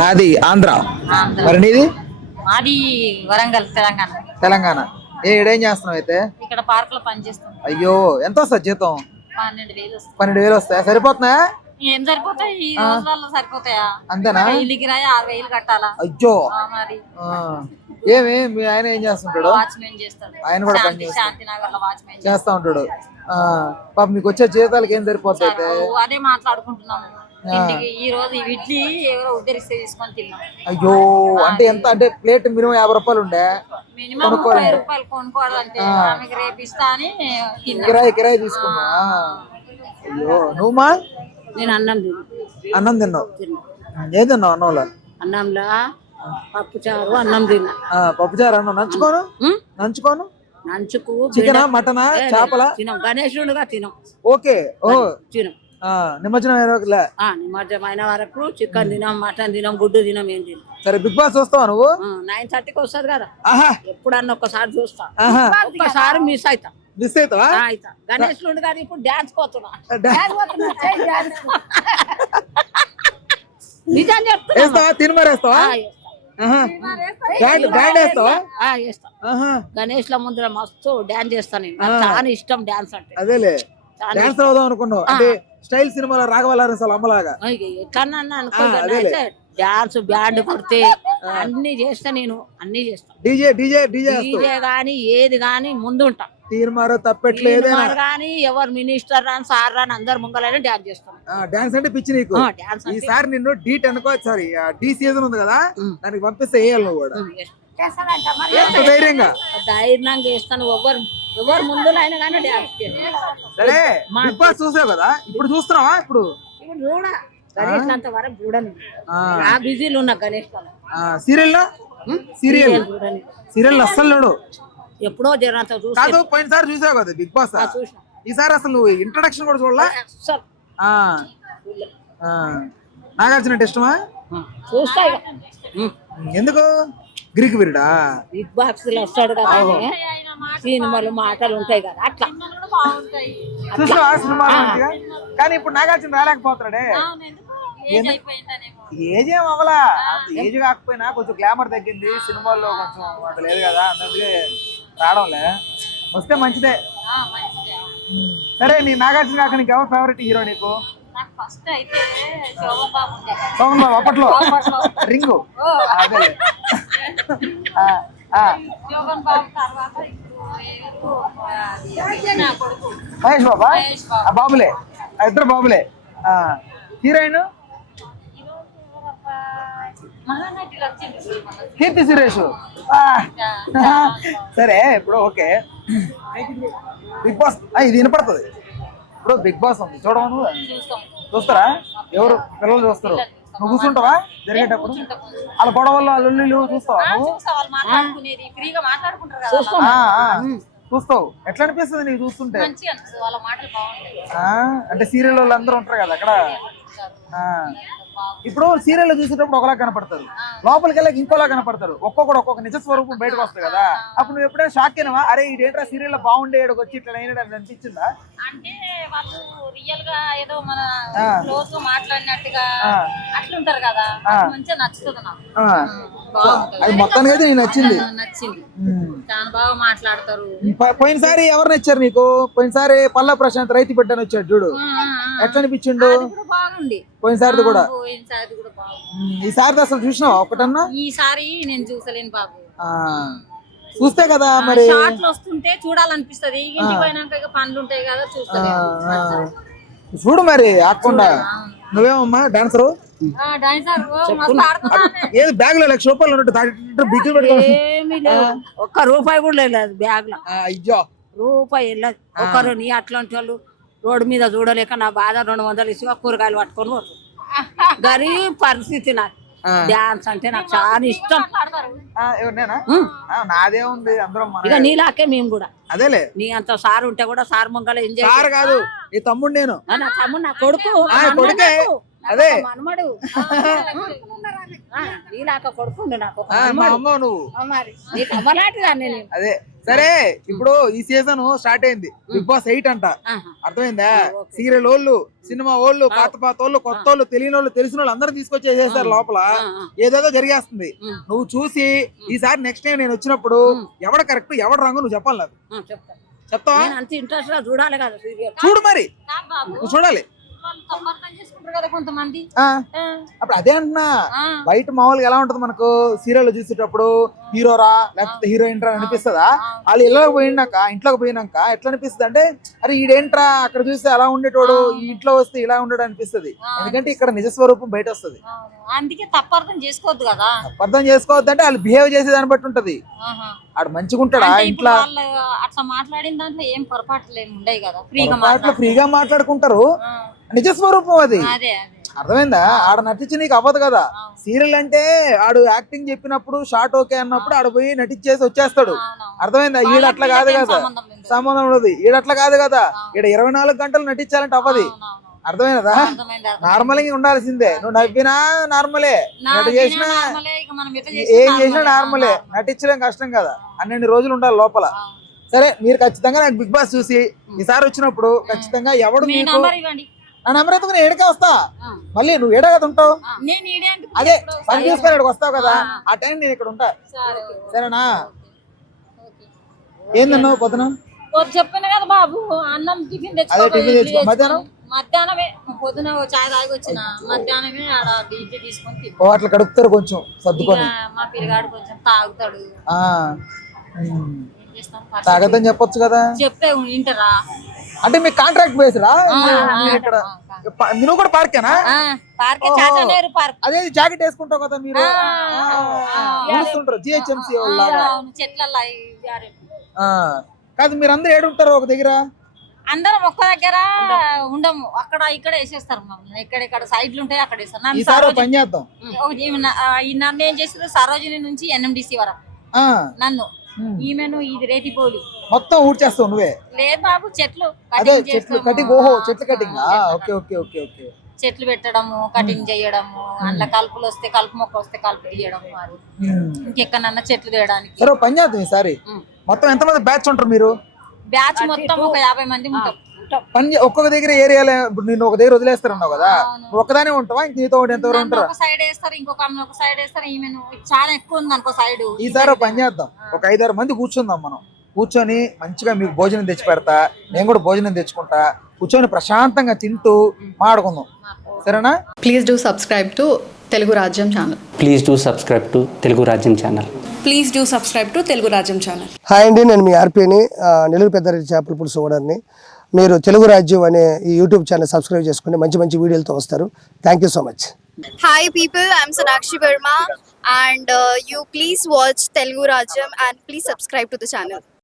నాది ఆంధ్ర. ఆంధ్ర. మరి నీది? మాది వరంగల్, తెలంగాణ. తెలంగాణ. ఏడేం చేస్తున్నావు అయితే? ఇక్కడ పార్క్ లో పనిచేస్తాం. అయ్యో, ఎంత వస్తుంది జీతం? 12,000 వస్తుంది. 12,000 వస్తాయా? సరిపోతున్నాయా? ఏం సరిపోతాయి ఈ రోజులలో? సరిపోతాయా? అంతేనా? ఇల్లు కిరాయి 6,000 కట్టాలా? అయ్యో. మరి ఏమి మీ ఆయన ఏం చేస్తుంటాడు? వాచ్మెన్ చేస్తాడు. ఆయన కూడా పని శాంతినగర్ లో వాచ్మెన్ చేస్తా ఉంటాడు. పాప మీకు వచ్చే జీతాలకి ఏం సరిపోతాయి అయితే? అదే మాట్లాడుకుంటున్నాము. ఇంటికి ఈ రోజు ఇడ్లీ ఎవరో ఉద్దరిస్తే తీసుకొని తిన్నాం. అయ్యో, అంటే ఎంత? అంటే ప్లేట్ మినిమం 50 రూపాయలు ఉండే, మినిమం 30 రూపాయలు కొనుక్కోవాలంటే ఆమెకి రేపు ఇస్తా అని కిరాయి తీసుకున్నా. అయ్యో, నువ్వుమా? నేను అన్నం తిన్నావు? ఏం తిన్నావు అన్నంలో? అన్నంలో పప్పుచారు అన్నం తిన్నా. పప్పుచారు అన్నం. నంచుకోను నంచుకు చికెనా, మటనా, చేపలా? తినం. గణేశుడుగా తినం. ఓకే. ఓ తినం. నిమజ్జనం నిమజ్జనం వరకు చికెన్ తినం, మటన్ తినం, గుడ్డు తినం, ఏం తినం. సరే, బిగ్ బాస్ చూస్తావా నువ్వు? 9:30కి వస్తుంది కదా. ఆహా, ఎప్పుడన్నా ఒక్కసారి చూస్తా. ఒక్కసారి మిస్ అవుతా. మిస్ అవుతావా? గణేశుడు గారు ఇప్పుడు డాన్స్ పోతున్నా. నిజం చెప్తున్నా. తినమరేస్తావా? గణేష్ ల ముందర మస్తు డాన్స్ చేస్తాను నేను. నాకు చాలా ఇష్టం డాన్స్ అంటే. అదేలే, డాన్స్ అవుదాం అనుకున్నావు అంటే స్టైల్ సినిమాలో రాఘవలారసలు అమ్మలాగా ఎట్లన్నా అనుకో. డాన్స్ బ్యాండ్ కొడితే అన్ని చేస్తా, నేను అన్ని చేస్తా. డీజే గానీ ఏది గానీ ముందుంటా. తీర్మారో తప్పట్లేదు కానీ ఎవరు మినిస్టర్ రాని సార్ రాని అందరు ముంగలైనా డాన్స్ చేస్తాను. డాన్స్ అంటే పిచ్చి నీకు. ఈసారి నిన్ను డీట్ అనుకో, సారీ డి సీజన్ ఉంది కదా, దానికి పంపిస్తే వేయాలి నువ్వు కూడా ధైర్యంగా. ధైర్యంగా చేస్తాను. ఎవరు ముందు అయినా కానీ డాన్స్ చేస్తాను. సరే, బిగ్ బాస్ చూసావు కదా, ఇప్పుడు చూస్తున్నావా? ఇప్పుడు చూడా, గణేష్ అంత వరకు చూడను. బిజీలు ఉన్నా గణేష్ సీరియల్ అస్సలు చూడు. ఎప్పుడో జనంత కాదు, పోయినసారి చూసావు కదా బిగ్ బాస్. ఈసారి అసలు నువ్వు ఇంట్రడక్షన్ కూడా చూడలా? నాగార్జున ఇష్టమా? చూస్తా. ఎందుకు? గ్రీక్ వీరుడా? బిగ్ బాక్స్ లో వస్తాడు కదా, సినిమాలు మాటలు ఉంటాయి కదా, అట్లా చూసావా సినిమా? కానీ ఇప్పుడు నాగార్జున రాలేకపోతున్నాడే. ఏజ్ ఏం అవ్వలా, ఏజ్ కాకపోయినా కొంచెం గ్లామర్ తగ్గింది సినిమాల్లో, కొంచెం అంత లేదు కదా, అన్నట్టుగా రావడంలే. వస్తే మంచిదే. సరే, నీ నాగార్జున కాక నీకు ఎవరు ఫేవరెట్ హీరో నీకు? శోభన్ బాబు అప్పట్లో రింగు. అదే మహేష్ బాబా? బాబులే, ఇద్దరు బాబులే. హీరోయిన్ కీర్తి సురేష్. సరే, ఇప్పుడు ఓకే, బిగ్ బాస్ ఇది వినపడుతుంది. ఇప్పుడు బిగ్ బాస్ ఉంది, చూడవు నువ్వు? చూస్తారా? ఎవరు పిల్లలు చూస్తారు? నువ్వు కూర్చుంటావా జరిగేటప్పుడు? వాళ్ళ గొడవల్లో అల్లుళ్ళు చూస్తావా నువ్వు? చూస్తావు. ఎట్లా అనిపిస్తుంది నీకు చూస్తుంటే? అంటే సీరియల్ వాళ్ళు అందరూ ఉంటారు కదా అక్కడ. ఇప్పుడు సీరియల్ చూసేటప్పుడు ఒకలా కనపడతారు, లోపలికి వెళ్ళక ఇంకోలా కనపడతారు. ఒక్కొక్క నిజ స్వరూపం బయటకు వస్తుంది కదా. అప్పుడు నువ్వు ఎప్పుడైనా షాక్ అయినావా? అరే, ఇదేంట్రా సీరియల్ లో బాగుండేడు వచ్చి ఇట్లా అయినాడు అని అనిపించిందా? అంటే వాళ్ళు రియల్ గా ఏదో మన క్లోజ్ గా మాట్లాడినట్టుగా అట్లుంటారు కదా, మంచిగా నచ్చుతుంది నాకు. అది మొత్తానికి అయితే నీకు నచ్చింది. చాలా బాగా మాట్లాడతారు. పోయినసారి ఎవరు నచ్చారు నీకు? పోయినసారి పల్లా ప్రశాంత్ రైతు బిడ్డని వచ్చాడు చూడు, ఎట్లా అనిపించిండు? బాగుంది. పోయినసారి కూడా ఈసారి అసలు చూసినావా ఒకటన్నా? ఈసారి నేను చూసలేను బాబు. చూస్తే కదా మరి షార్ట్లు వస్తుంటే చూడాలనిపిస్తది. ఇంటికి పోయినాక పనులు ఉంటాయి కదా, చూస్తాను. చూడు మరి ఆకుండా. నువ్వేమమ్మా డాన్సరు? ఏది బ్యాగ్ లో 1,00,000 రూపాయలు ఒక్క రూపాయి కూడా లేదు బ్యాగ్ లో. అయ్యో, రూపాయి వెళ్ళదు. ఒకరు నీ అట్లాంటి వాళ్ళు రోడ్డు మీద చూడలేక నా బాధ 200 ఇసుక కూరగాయలు పట్టుకొని పోతుంది. గరీబ్ పరిస్థితి. నాకు డాన్స్ అంటే నాకు చాలా ఇష్టం. నాదే ఉంది అందరం ఇక నీలాకే మేము కూడా. అదేలే, నీ అంత సార్ ఉంటే కూడా సార్ ముంగల ఎంజాయ్. సార్ కాదు, నీ తమ్ముడు. నేను నా తమ్ముడు, నా కొడుకు, కొడుకే. అదే మనమడు. నీలాక కొడుకు నాకు. నువ్వు నీకు అమ్మలాంటిదా? నేను అదే సరే ఇప్పుడు ఈ సీజన్ స్టార్ట్ అయింది, బిగ్ బాస్ 8 అంట, ఆహా. అర్థమైందా? సీరియల్ వాళ్ళు, సినిమా వాళ్ళు, పాత వాళ్ళు, కొత్త వాళ్ళు, తెలియని వాళ్ళు, తెలిసిన వాళ్ళు అందరూ తీసుకొచ్చి చేసేస్తారు లోపల. ఏదేదో జరిగేస్తుంది. నువ్వు చూసి ఈసారి నెక్స్ట్ టైం నేను వచ్చినప్పుడు ఎవడ కరెక్ట్ ఎవడ రాంగు నువ్వు చెప్పాలి నాకు. చెప్తావా? అంత ఇంట్రెస్ట్ గా చూడాలి కదా సీరియల్. చూడు మరి, కాదు బాబు, నువ్వు చూడాలి. వాళ్ళు తప్పు అర్థం చేసుకుంటారు కదా కొంతమంది. అప్పుడు అదే అంటున్నా, బయట మామూలుగా ఎలా ఉంటది మనకు సీరియల్ చూసేటప్పుడు హీరోరా లేకపోతే హీరోయిన్ రా అనిపిస్తుందా? వాళ్ళు ఇళ్ళకి పోయినాక ఎట్లా అనిపిస్తుంది అంటే, అరే ఈడేంట్రా అక్కడ చూస్తే అలా ఉండేటోడు, ఈ ఇంట్లో వస్తే ఇలా ఉండడు అనిపిస్తుంది. ఎందుకంటే ఇక్కడ నిజ స్వరూపం బయట వస్తుంది. అందుకే తప్పు అర్థం చేసుకోవద్దు కదా. అర్థం చేసుకోవద్దు అంటే వాళ్ళు బిహేవ్ చేసే దాన్ని బట్టి ఉంటది. ఆడు మంచిగా ఉంటాడా ఇంట్లో, అట్లా మాట్లాడిన దాంట్లో ఏం పొరపాట్లు ఏమి ఉండవు కదా, ఫ్రీగా మాట్లాడుకుంటారు. నిజ స్వరూపం అది, అదే అర్థమైందా? ఆడ నటించి నీకు అవ్వదు కదా. సీరియల్ అంటే ఆడు యాక్టింగ్ చెప్పినప్పుడు షార్ట్ ఓకే అన్నప్పుడు ఆడ పోయి నటించేసి వచ్చేస్తాడు, అర్థమైందా? ఈడ అట్లా కాదు కదా, సంబంధం ఉండదు. ఈడట్లా కాదు కదా, ఈడ 24 గంటలు నటించాలంటే అవ్వదు, అర్థమైనదా? నార్మల్ గా ఉండాల్సిందే. నువ్వు నవ్వినా నార్మలే, నటు చేసినా ఏం చేసినా నార్మలే. నటించడం కష్టం కదా, 12 రోజులు ఉండాలి లోపల. సరే, మీరు ఖచ్చితంగా నాకు బిగ్ బాస్ చూసి ఈసారి వచ్చినప్పుడు ఖచ్చితంగా ఎవడు మీకు నా నెంబర్ అయితే నేను ఏడకే వస్తా. మళ్ళీ నువ్వు ఏడా కదా ఉంటావు, అదే పని చేసుకొని ఇక్కడికి వస్తావు కదా, ఆ టైం నేను ఇక్కడ ఉంటా. సరేనా? ఏందన్నావు పొద్దున? చెప్పాను కదా బాబు, అన్నం టిఫిన్ తెచ్చుకో. మధ్యాహ్నమే పొద్దున చాయ్ తాగి వచ్చిన, మధ్యాహ్నమే ఆడ ఇంటి తీసుకొని అట్లా కడుపుతారు కొంచెం సర్దుకొని. మా పిల్లగాడు కొంచెం తాగుతాడు. తాగద్దని చెప్పొచ్చు కదా, చెప్తే వింటారా? అంటే మీ కాంట్రాక్ట్ బేస్డా? ఇక్కడ నువ్వు కూడా పార్కేనా? అదే జాకెట్ వేసుకుంటావు కదా మీరు, జిహెచ్ఎంసీ చెట్ల కాదు. మీరు అందరు ఏడుంటారు ఒక దగ్గర? అందరం ఒక్క దగ్గర ఉండము, అక్కడ ఇక్కడ వేసేస్తారు మమ్మల్ని. ఎక్కడెక్కడ సైడ్లు ఉంటాయి అక్కడ వేస్తారు. ఈసారి పని చేద్దాం. నన్ను ఏం చేస్తారు, సరోజిని నుంచి NMDC వరకు నన్ను, ఈమెను ఇది రేతిపోలి మొత్తం ఊడ్చేస్తావు నువ్వే? లేదు బాబు, చెట్లు కటింగ్. ఓహో, చెట్లు cutting. Okay okay okay okay. చెట్లు పెట్టడము, కటింగ్ చేయడము, అందులో కలుపులు వస్తే కలుపు మొక్క వస్తే కలుపు తీయడము, అది ఇంకెక్కడన్నా చెట్లు తీయడానికి. సరే పని చేద్దాం ఈసారి. మొత్తం ఎంతమంది బ్యాచ్ ఉంటారు మీరు? బ్యాచ్ మొత్తం ఒక 50 మంది ఉంటాం. పని ఒక్కొక్క దగ్గర ఏరియాలో. ఇప్పుడు నేను ఒక దగ్గర వదిలేస్తారన్నావు కదా, నువ్వు ఒక్కదానే ఉంటావా? ఇంక నీతో ఎంతవరకు ఉంటారు? ఒక సైడ్ వేస్తారు, ఇంకొక ఒక సైడ్ వేస్తారు. ఈమెను చాలా ఎక్కువ ఉంది అనుకో సైడ్. ఈసారి పని చేద్దాం, ఒక 5-6 మంది కూర్చుందాం. మనం కూర్చొని మంచిగా మీకు భోజనం తెచ్చి పెడతా, నేను కూడా భోజనం తెచ్చుకుంటా, కూర్చొని ప్రశాంతంగా తింటూ మాట్లాడుకుందాం. సరేనా? Please do subscribe to Telugu Rajyam channel. Please do subscribe to Telugu Rajyam channel. Please do subscribe to Telugu Rajyam channel. Hi అండి, నేను మీ ఆర్పీని, నెల్లూరు పెద్దారెడ్డి చేపల పులుసు ఓనర్ని. మీరు తెలుగు రాజ్యం అనే ఈ యూట్యూబ్ ఛానల్ సబ్స్క్రైబ్ చేసుకుని మంచి మంచి వీడియోలతో వస్తారు. Thank you so much. Hi people, I'm Sonakshi Verma and you please watch Telugu Rajam and please subscribe to the channel.